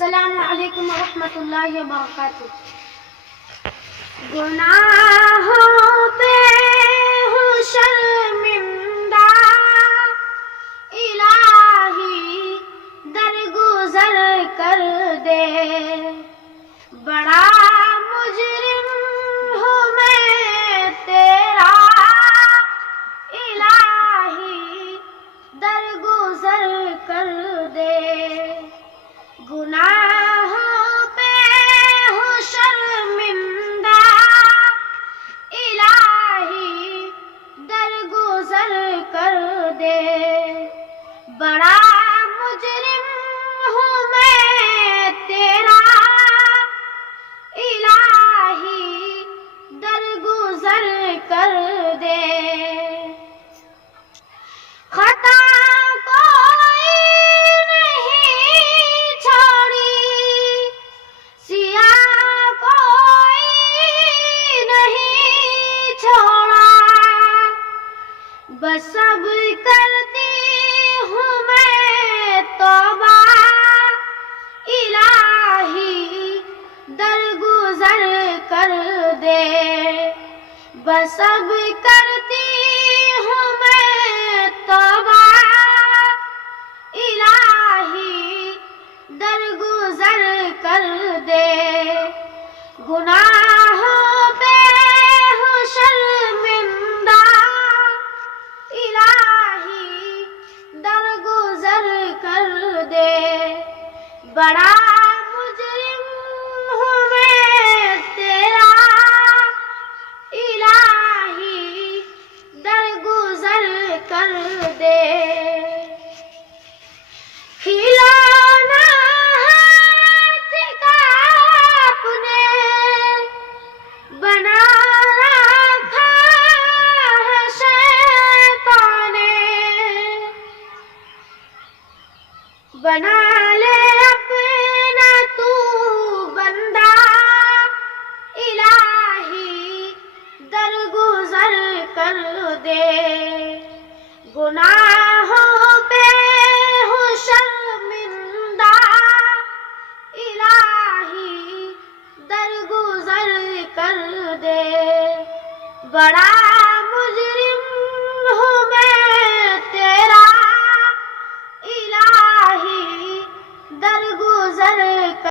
السلام علیکم ورحمۃ اللہ وبرکاتہ۔ گناہوں پہ ہوں شرمندہ، الہی درگزر کر دے، بڑا مجرم ہوں میں تیرا، الہی درگزر کر دے۔ گناہوں پہ ہوں شرمندہ، الہی درگزر کر دے، بڑا مجرم ہوں میں تیرا، الہی درگزر کر دے۔ خطا کوئی نہیں چھوڑی، سیاہ کوئی نہیں چھوڑا، بس اب کرتی ہوں میں توبہ، الہی درگزر کر دے، بس اب کرتی ہوں میں توبہ، الہی درگزر کر دے۔ گناہوں پہ ہوں شرمندہ، الہی درگزر کر دے، بڑا مجرم ہوں میں تیرا، الہی درگزر کر دے۔ کھلونا ہاتھ کا اپنے بنا رکھا ہے شیطان نے، بنا لے اپنا تو بندہ، الہی درگزر کر دے۔ گناہوں پہ ہوں شرمندہ، الہی درگزر کر دے، بڑا